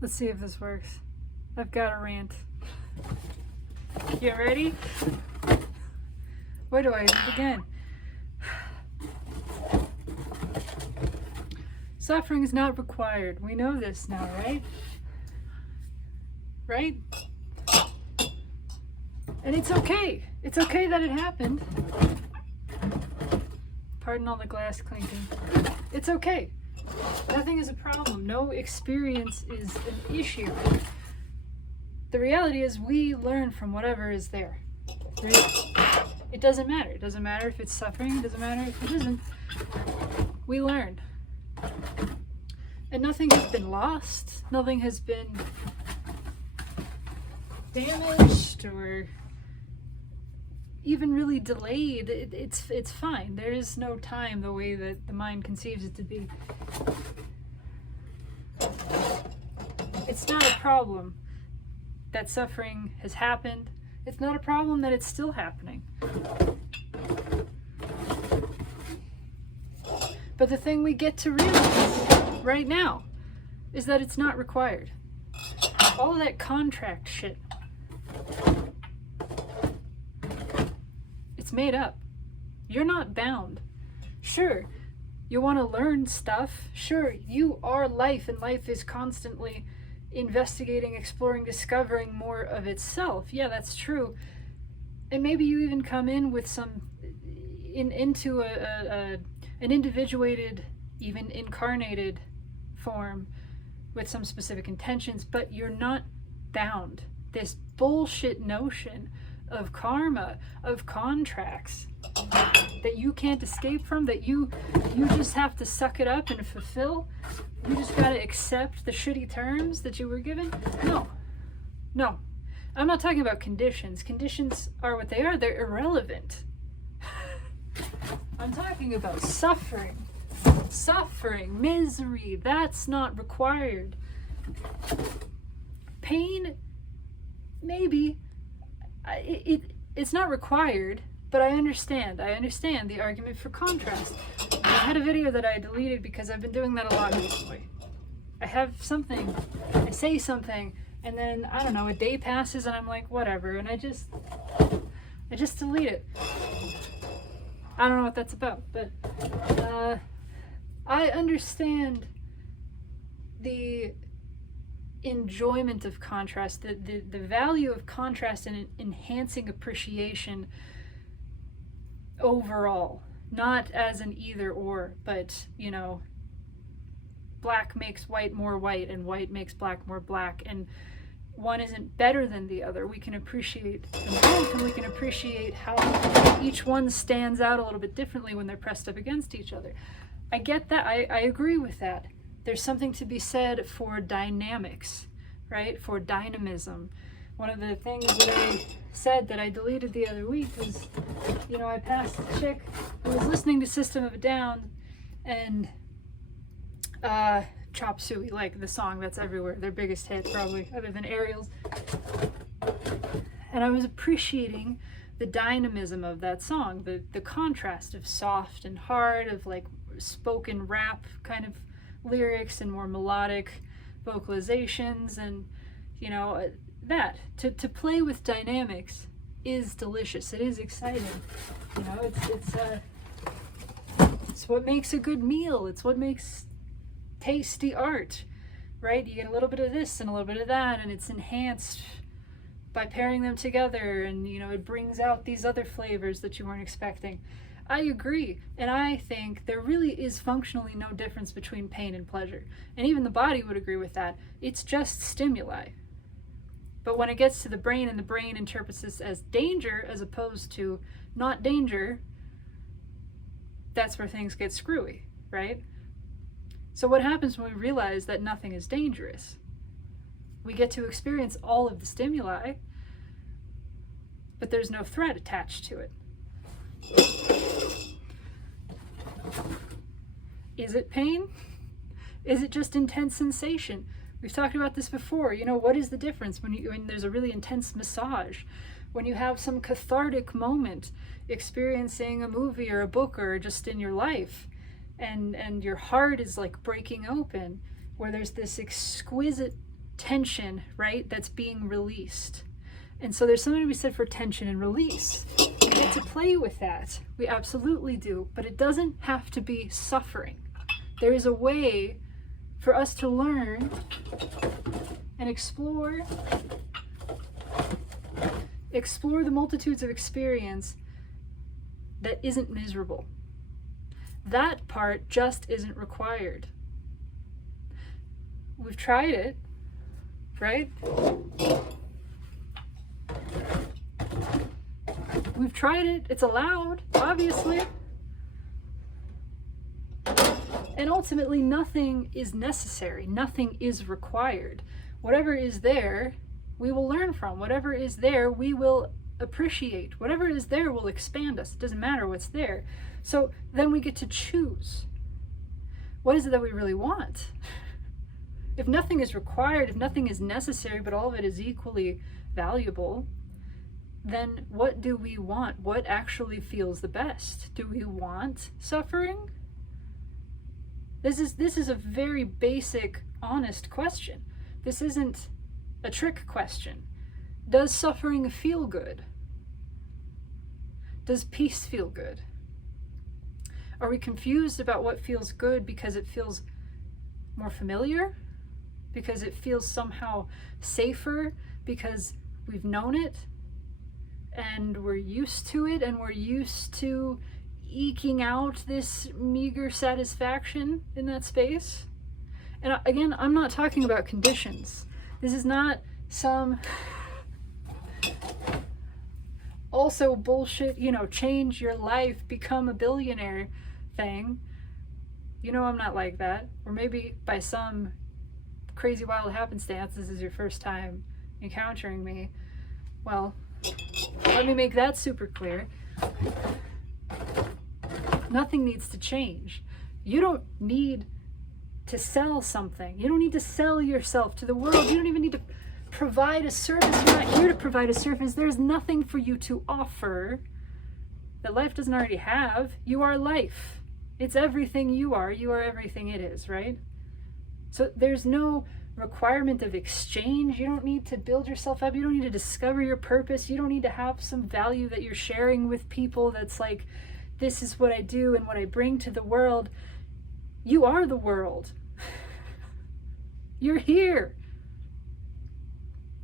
Let's see if this works. I've got a rant. You ready? Where do I even begin? Suffering is not required. We know this now, right? Right? And it's okay. It's okay that it happened. Pardon all the glass clinking. It's okay. Nothing is a problem. No experience is an issue. The reality is we learn from whatever is there. It doesn't matter. It doesn't matter if it's suffering. It doesn't matter if it isn't. We learn. And nothing has been lost. Nothing has been damaged or even really delayed. It's fine. There is no time the way that the mind conceives it to be. It's not a problem that suffering has happened. It's not a problem that it's still happening. But the thing we get to realize right now is that it's not required. All of that contract shit, it's made up. You're not bound. Sure, you want to learn stuff. Sure, you are life, and life is constantly investigating, exploring, discovering more of itself. Yeah, that's true. And maybe you even come in with some into an individuated, even incarnated form with some specific intentions, but you're not bound. This bullshit notion of karma, of contracts that you can't escape from, that you just have to suck it up and fulfill. You just gotta accept the shitty terms that you were given. No. I'm not talking about conditions. Conditions are what they are. They're irrelevant. I'm talking about suffering. Suffering, misery, that's not required. Pain, maybe. It's not required, but I understand. I understand the argument for contrast. I had a video that I deleted because I've been doing that a lot recently. I have something, I say something, and then, I don't know, a day passes and I'm like, whatever, and I just delete it. I don't know what that's about, but I understand the enjoyment of contrast, the value of contrast in enhancing appreciation overall, not as an either or, but, you know, black makes white more white and white makes black more black, and one isn't better than the other. We can appreciate them both, and we can appreciate how each one stands out a little bit differently when they're pressed up against each other. I get that. I agree with that. There's something to be said for dynamics, right? For dynamism. One of the things that I said that I deleted the other week was, you know, I passed a chick who was listening to System of a Down and Chop Suey, like the song that's everywhere, their biggest hit probably, other than Ariel's. And I was appreciating the dynamism of that song, the contrast of soft and hard, of like spoken rap kind of lyrics and more melodic vocalizations, and you know, that to play with dynamics is delicious. It is exciting. You know, it's what makes a good meal. It's what makes tasty art, right? You get a little bit of this and a little bit of that, and it's enhanced by pairing them together, and you know, it brings out these other flavors that you weren't expecting. I agree, and I think there really is functionally no difference between pain and pleasure, and even the body would agree with that. It's just stimuli. But when it gets to the brain, and the brain interprets this as danger as opposed to not danger, that's where things get screwy, right? So what happens when we realize that nothing is dangerous? We get to experience all of the stimuli, but there's no threat attached to it. Is it pain? Is it just intense sensation? We've talked about this before. You know, what is the difference when there's a really intense massage? When you have some cathartic moment experiencing a movie or a book or just in your life, and your heart is like breaking open, where there's this exquisite tension, right, that's being released. And so there's something to be said for tension and release. We get to play with that. We absolutely do. But it doesn't have to be suffering. There is a way for us to learn and explore the multitudes of experience that isn't miserable. That part just isn't required. We've tried it, right? We've tried it. It's allowed, obviously. And ultimately, nothing is necessary. Nothing is required. Whatever is there, we will learn from. Whatever is there, we will appreciate. Whatever is there will expand us. It doesn't matter what's there. So then we get to choose. What is it that we really want? If nothing is required, if nothing is necessary, but all of it is equally valuable, then what do we want? What actually feels the best? Do we want suffering? This is a very basic, honest question. This isn't a trick question. Does suffering feel good? Does peace feel good? Are we confused about what feels good because it feels more familiar? Because it feels somehow safer? Because we've known it and we're used to it, and we're used to eking out this meager satisfaction in that space? And again, I'm not talking about conditions. This is not some also bullshit, change your life, become a billionaire thing. I'm not like that. Or maybe by some crazy wild happenstance, this is your first time encountering me. Well, let me make that super clear. Nothing needs to change. You don't need to sell something. You don't need to sell yourself to the world. You don't even need to provide a service. You're not here to provide a service. There's nothing for you to offer that life doesn't already have. You are life. It's everything you are. You are everything it is, right? So there's no requirement of exchange. You don't need to build yourself up. You don't need to discover your purpose. You don't need to have some value that you're sharing with people that's like, this is what I do and what I bring to the world. You are the world. You're here.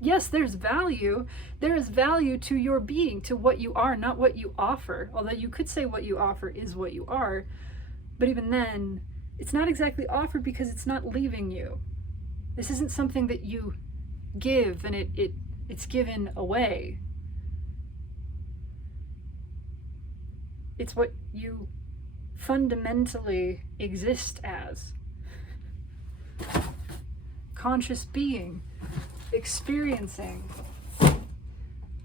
Yes, there's value. There is value to your being, to what you are, not what you offer. Although you could say what you offer is what you are. But even then, it's not exactly offered because it's not leaving you. This isn't something that you give and it's given away. It's what you fundamentally exist as. Conscious being, experiencing,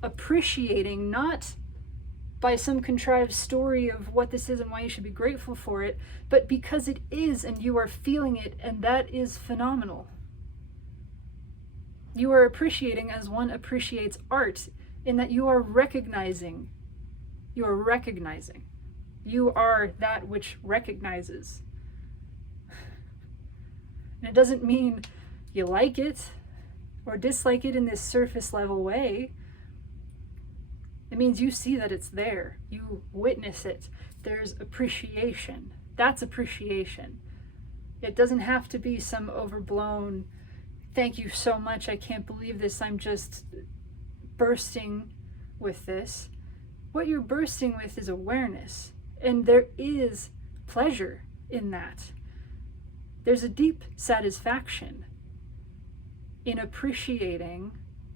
appreciating, not by some contrived story of what this is and why you should be grateful for it, but because it is and you are feeling it, and that is phenomenal. You are appreciating as one appreciates art, in that you are recognizing. You are recognizing. You are that which recognizes. And it doesn't mean you like it or dislike it in this surface level way. It means you see that it's there. You witness it. There's appreciation. That's appreciation. It doesn't have to be some overblown, thank you so much, I can't believe this, I'm just bursting with this. What you're bursting with is awareness. And there is pleasure in that. There's a deep satisfaction in appreciating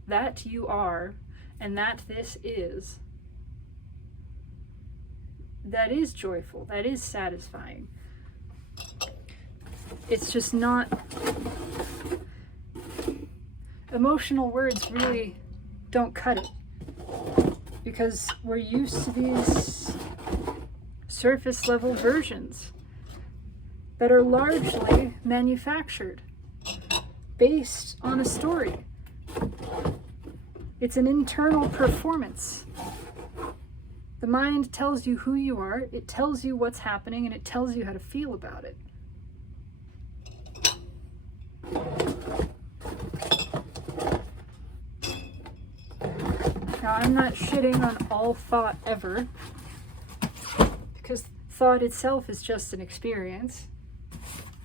that you are and that this is. That is joyful. That is satisfying. It's just not... Emotional words really don't cut it. Because we're used to these surface level versions that are largely manufactured, based on a story. It's an internal performance. The mind tells you who you are, it tells you what's happening, and it tells you how to feel about it. Now, I'm not shitting on all thought ever, because thought itself is just an experience,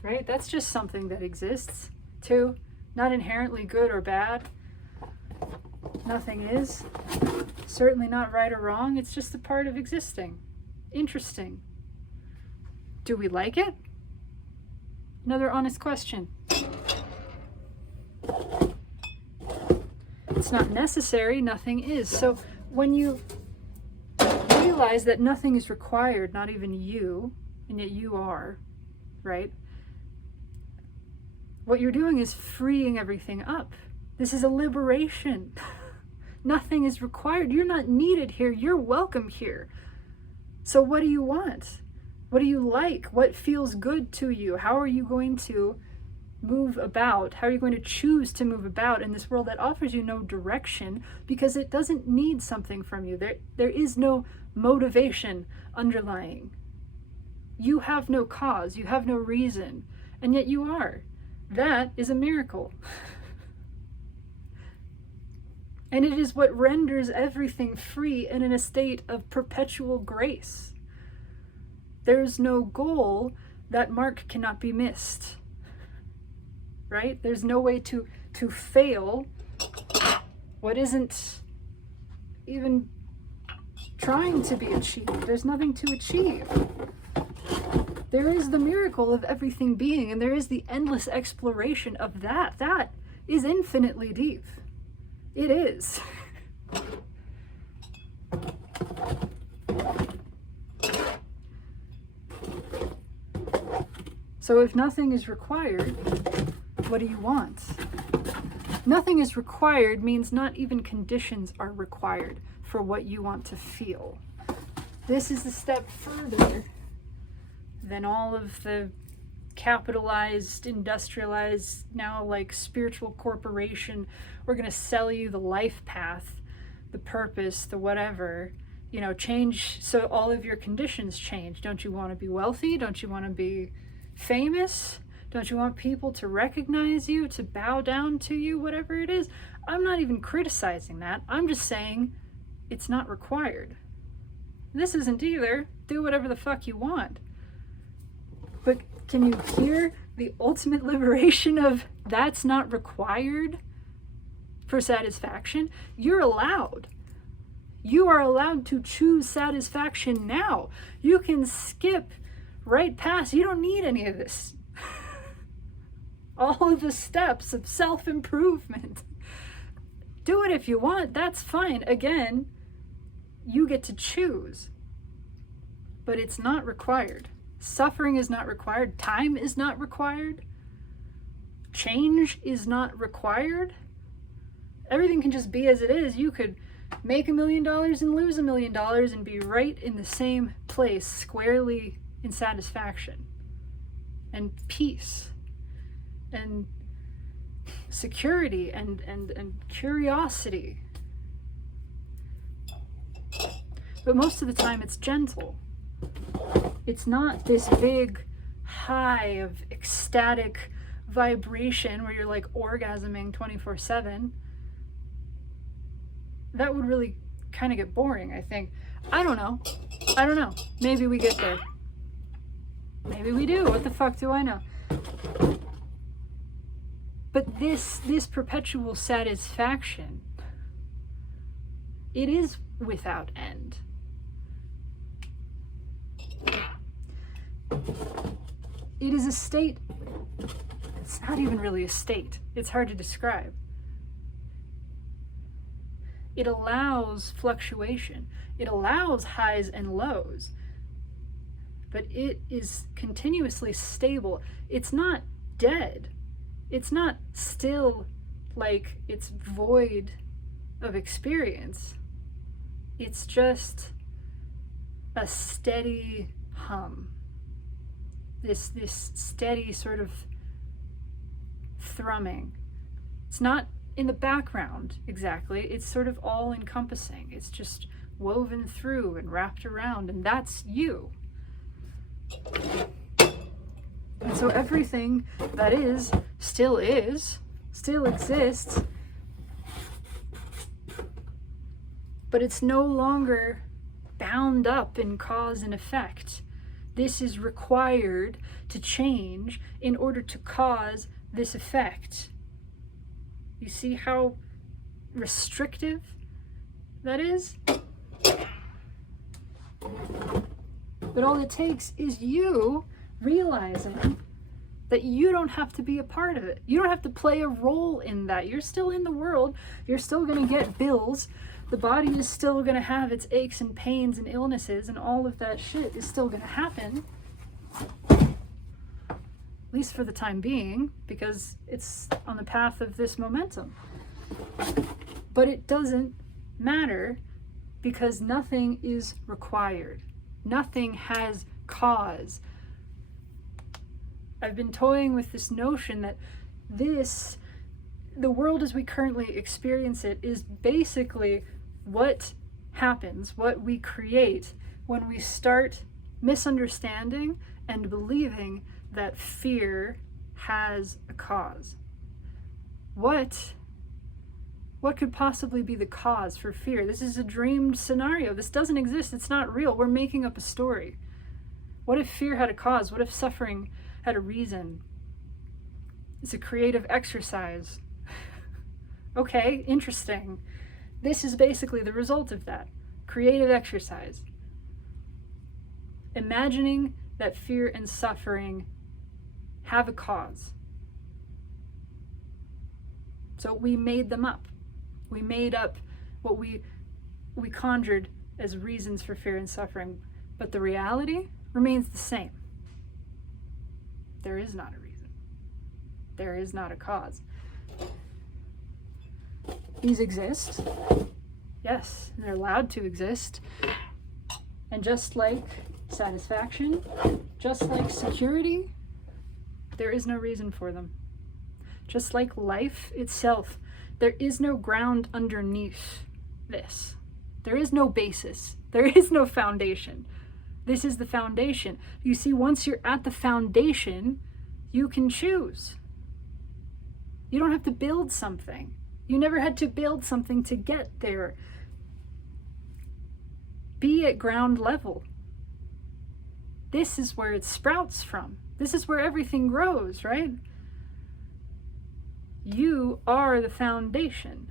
right? That's just something that exists, too. Not inherently good or bad. Nothing is. Certainly not right or wrong. It's just a part of existing. Interesting. Do we like it? Another honest question. It's not necessary, nothing is. So when you realize that nothing is required, not even you, and yet you are, right? What you're doing is freeing everything up. This is a liberation. Nothing is required. You're not needed here. You're welcome here. So what do you want? What do you like? What feels good to you? How are you going to move about? How are you going to choose to move about in this world that offers you no direction because it doesn't need something from you? There is no motivation underlying. You have no cause. You have no reason. And yet you are. That is a miracle. And it is what renders everything free and in a state of perpetual grace. There's no goal. That mark cannot be missed. Right? There's no way to fail what isn't even trying to be achieved. There's nothing to achieve. There is the miracle of everything being, and there is the endless exploration of that. That is infinitely deep. It is. So if nothing is required, what do you want? Nothing is required means not even conditions are required for what you want to feel. This is a step further than all of the capitalized, industrialized, now like spiritual corporation. We're going to sell you the life path, the purpose, the whatever, change so all of your conditions change. Don't you want to be wealthy? Don't you want to be famous? Don't you want people to recognize you, to bow down to you, whatever it is? I'm not even criticizing that. I'm just saying it's not required. This isn't either. Do whatever the fuck you want. But can you hear the ultimate liberation of that's not required for satisfaction? You're allowed. You are allowed to choose satisfaction now. You can skip right past. You don't need any of this. All of the steps of self-improvement. Do it if you want. That's fine. Again, you get to choose. But it's not required. Suffering is not required. Time is not required. Change is not required. Everything can just be as it is. You could make $1 million and lose $1 million and be right in the same place, squarely in satisfaction and peace and security and curiosity. But most of the time it's gentle. It's not this big high of ecstatic vibration where you're like orgasming 24/7. That would really kind of get boring, I think. I don't know. Maybe we get there. Maybe we do. What the fuck do I know? But this perpetual satisfaction, it is without end. It is a state. It's not even really a state. It's hard to describe. It allows fluctuation. It allows highs and lows. But it is continuously stable. It's not dead. It's not still like it's void of experience. It's just a steady hum. This steady sort of thrumming. It's not in the background exactly. It's sort of all encompassing. It's just woven through and wrapped around, and that's you. And so everything that is, still exists, but it's no longer bound up in cause and effect. This is required to change in order to cause this effect. You see how restrictive that is? But all it takes is you realizing that you don't have to be a part of it. You don't have to play a role in that. You're still in the world. You're still going to get bills. The body is still going to have its aches and pains and illnesses, and all of that shit is still going to happen. At least for the time being, because it's on the path of this momentum. But it doesn't matter, because nothing is required. Nothing has cause. I've been toying with this notion that the world as we currently experience it, is basically what happens, what we create when we start misunderstanding and believing that fear has a cause. What could possibly be the cause for fear? This is a dreamed scenario. This doesn't exist. It's not real. We're making up a story. What if fear had a cause? What if suffering had a reason? It's a creative exercise. Okay, interesting. This is basically the result of that. Creative exercise. Imagining that fear and suffering have a cause. So we made them up. We made up what we conjured as reasons for fear and suffering. But the reality remains the same. There is not a reason. There is not a cause. These exist. Yes, they're allowed to exist. And just like satisfaction, just like security, there is no reason for them. Just like life itself, there is no ground underneath this. There is no basis. There is no foundation. This is the foundation. You see, once you're at the foundation, you can choose. You don't have to build something. You never had to build something to get there. Be at ground level. This is where it sprouts from. This is where everything grows, right? You are the foundation.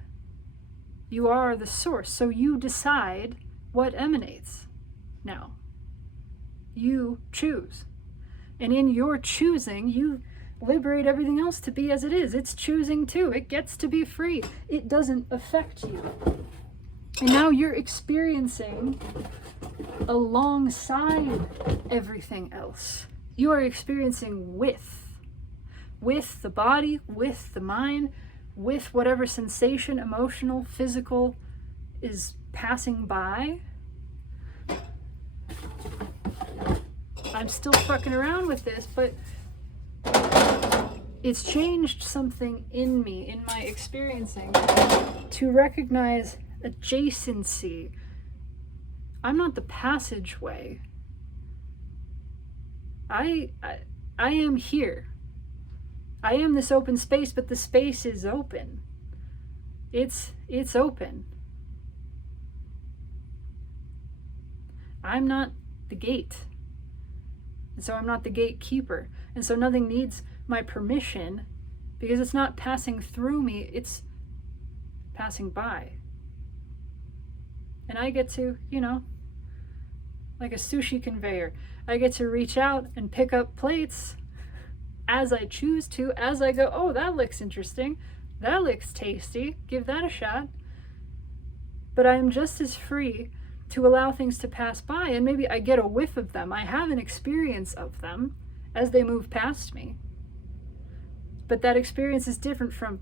You are the source. So you decide what emanates now. You choose. And in your choosing, you liberate everything else to be as it is. It's choosing too. It gets to be free. It doesn't affect you. And now you're experiencing alongside everything else. You are experiencing with the body, with the mind, with whatever sensation, emotional, physical, is passing by. I'm still fucking around with this, but it's changed something in me, in my experiencing, to recognize adjacency. I'm not the passageway. I am here. I am this open space, but the space is open. It's open. I'm not the gate. And so I'm not the gatekeeper. And so nothing needs my permission, because it's not passing through me, it's passing by. And I get to, like a sushi conveyor, I get to reach out and pick up plates as I choose to, as I go, oh, that looks interesting, that looks tasty, give that a shot. But I am just as free to allow things to pass by, and maybe I get a whiff of them. I have an experience of them as they move past me. But that experience is different from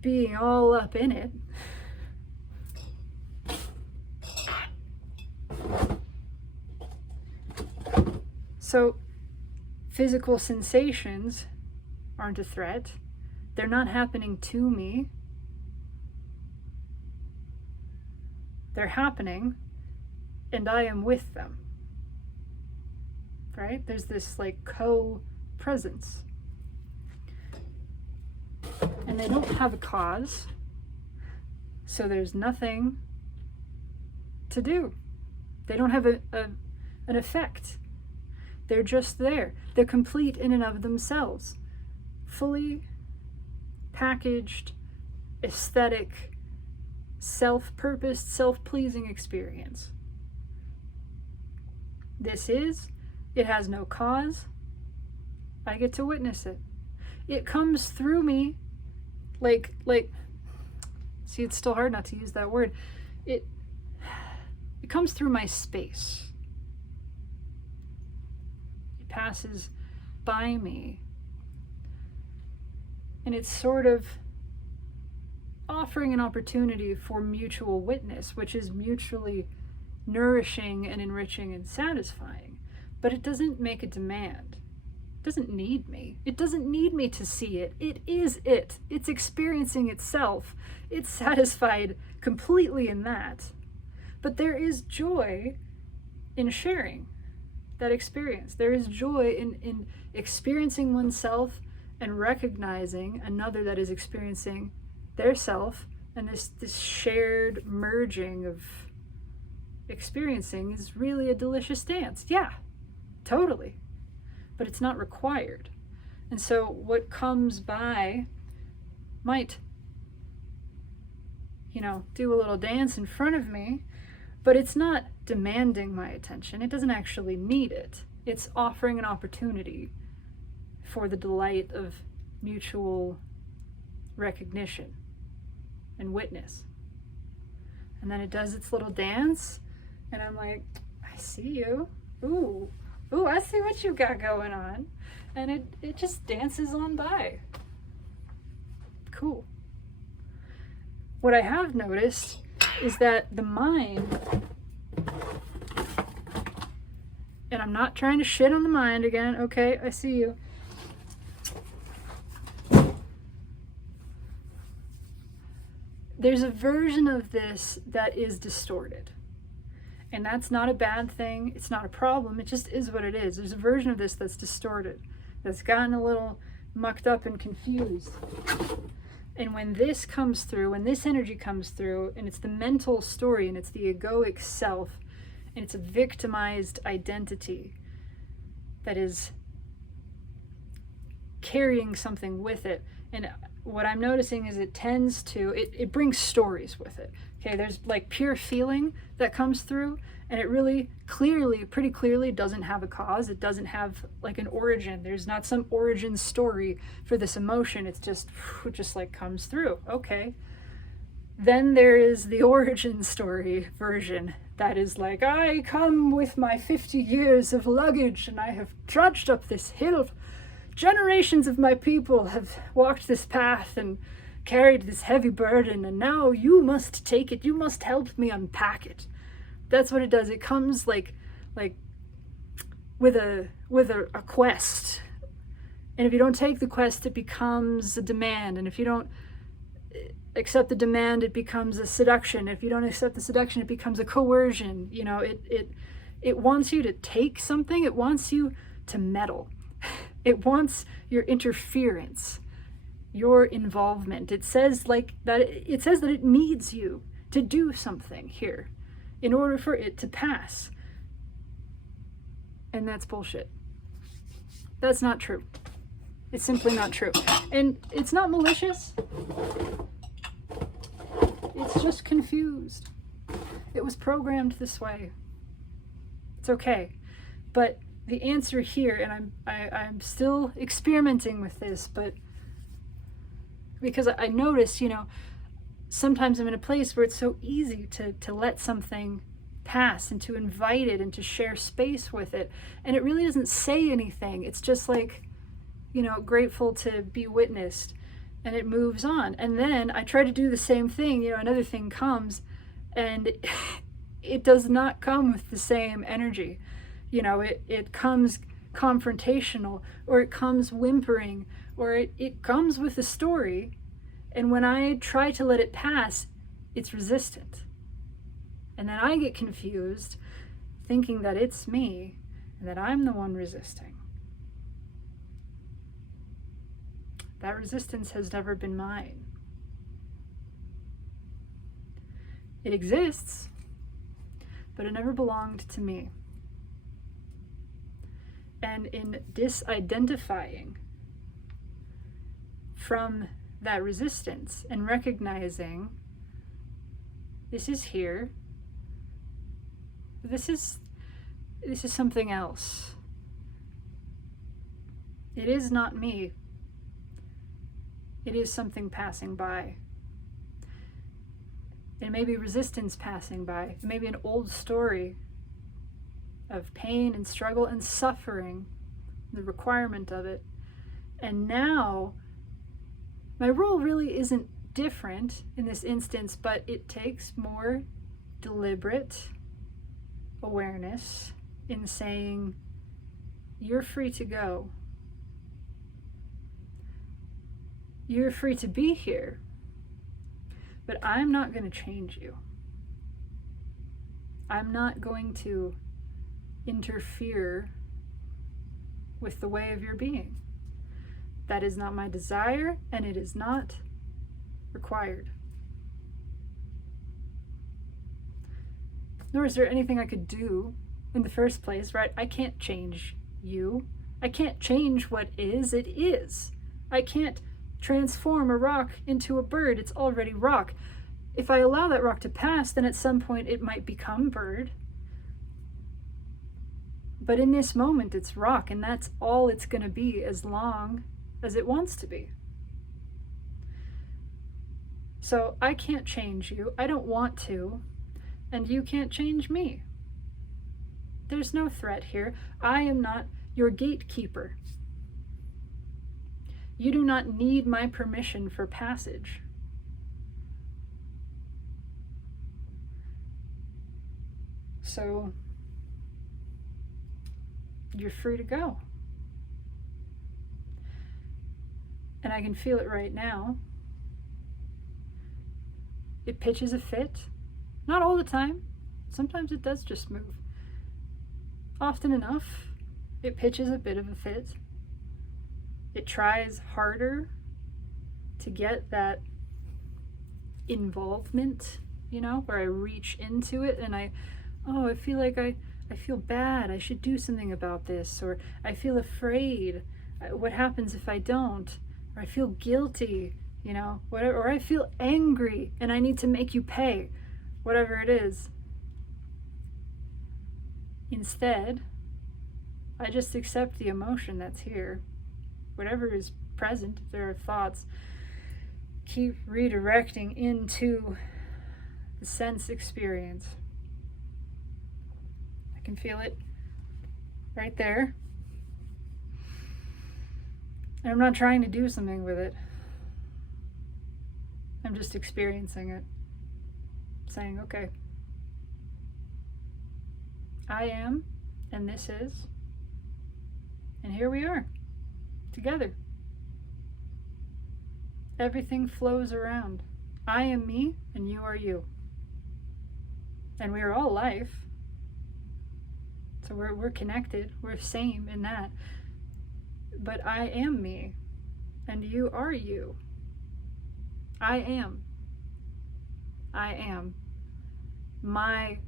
being all up in it. So physical sensations aren't a threat. They're not happening to me. They're happening, and I am with them. Right? There's this like co-presence. And they don't have a cause. So there's nothing to do. They don't have an effect. They're just there. They're complete in and of themselves. Fully packaged, aesthetic, self-purposed, self-pleasing experience. It has no cause. I get to witness it. It comes through me see, it's still hard not to use that word. It comes through my space. It passes by me. And it's sort of offering an opportunity for mutual witness, which is mutually nourishing and enriching and satisfying. But it doesn't make a demand. It doesn't need me. It doesn't need me to see it. It is it. It's experiencing itself. It's satisfied completely in that. But there is joy in sharing that experience. There is joy in experiencing oneself and recognizing another that is experiencing their self, and this shared merging of experiencing is really a delicious dance. Yeah, totally. But it's not required. And so what comes by might, do a little dance in front of me, but it's not demanding my attention. It doesn't actually need it. It's offering an opportunity for the delight of mutual recognition and witness. And then it does its little dance, and I'm like, I see you. Ooh, I see what you got going on. And it just dances on by. Cool. What I have noticed is that the mind, and I'm not trying to shit on the mind again, okay, I see you. There's a version of this that is distorted. And that's not a bad thing. It's not a problem. It just is what it is. There's a version of this that's distorted, that's gotten a little mucked up and confused. And when this comes through, when this energy comes through, and it's the mental story, and it's the egoic self, and it's a victimized identity that is carrying something with it. And what I'm noticing is it tends to, it brings stories with it. Okay, there's like pure feeling that comes through, and it really pretty clearly doesn't have a cause. It doesn't have like an origin. There's not some origin story for this emotion. It just like comes through. Okay. Then there is the origin story version that is like, I come with my 50 years of luggage, and I have trudged up this hill. Generations of my people have walked this path and carried this heavy burden, and now you must take it. You must help me unpack it. That's what it does. It comes like with a quest. And if you don't take the quest, it becomes a demand. And if you don't accept the demand, it becomes a seduction. If you don't accept the seduction, it becomes a coercion. It wants you to take something. It wants you to meddle. It wants your interference, your involvement. It says that it needs you to do something here in order for it to pass. And that's bullshit. That's not true. It's simply not true. And it's not malicious. It's just confused. It was programmed this way. It's okay. But the answer here, and I'm still experimenting with this, but because I notice, sometimes I'm in a place where it's so easy to let something pass and to invite it and to share space with it. And it really doesn't say anything. It's just like, grateful to be witnessed, and it moves on. And then I try to do the same thing, another thing comes, and it does not come with the same energy. It comes confrontational, or it comes whimpering, or it comes with a story. And when I try to let it pass, it's resistant. And then I get confused, thinking that it's me and that I'm the one resisting. That resistance has never been mine. It exists, but it never belonged to me. And in disidentifying from that resistance and recognizing this is here, this is something else. It is not me. It is something passing by. It may be resistance passing by. It may be an old story of pain and struggle and suffering, the requirement of it. And now, my role really isn't different in this instance, but it takes more deliberate awareness in saying, you're free to go. You're free to be here, but I'm not going to change you. I'm not going to interfere with the way of your being. That is not my desire, and it is not required. Nor is there anything I could do in the first place, right? I can't change you. I can't change what is. It is. I can't transform a rock into a bird. It's already rock. If I allow that rock to pass, then at some point it might become bird. But in this moment, it's rock, and that's all it's going to be as long as it wants to be. So I can't change you. I don't want to. And you can't change me. There's no threat here. I am not your gatekeeper. You do not need my permission for passage. So you're free to go. And I can feel it right now. It pitches a fit. Not all the time. Sometimes it does just move. Often enough, it pitches a bit of a fit. It tries harder to get that involvement, where I reach into it and I feel like I feel bad. I should do something about this. Or I feel afraid. What happens if I don't? Or I feel guilty, whatever. Or I feel angry and I need to make you pay. Whatever it is. Instead, I just accept the emotion that's here. Whatever is present, if there are thoughts, keep redirecting into the sense experience. I can feel it right there. And I'm not trying to do something with it. I'm just experiencing it. Saying, okay, I am, and this is, and here we are, together. Everything flows around. I am me, and you are you. And we are all life. So we're connected, we're same in that. But I am me, and you are you. I am. I am. My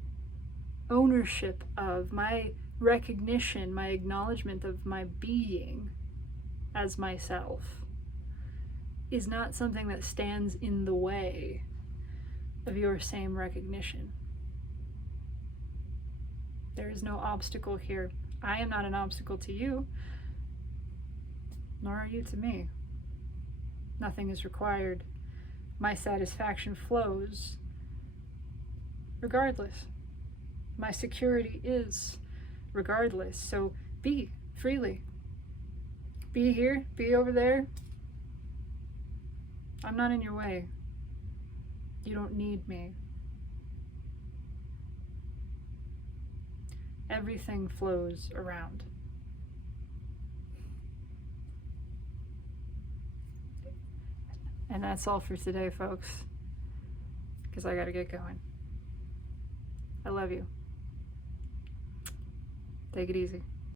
ownership of, my recognition, my acknowledgement of my being as myself is not something that stands in the way of your same recognition. There is no obstacle here. I am not an obstacle to you, nor are you to me. Nothing is required. My satisfaction flows regardless. My security is regardless. So be freely. Be here, be over there. I'm not in your way. You don't need me. Everything flows around. And that's all for today, folks, because I gotta get going. I love you. Take it easy.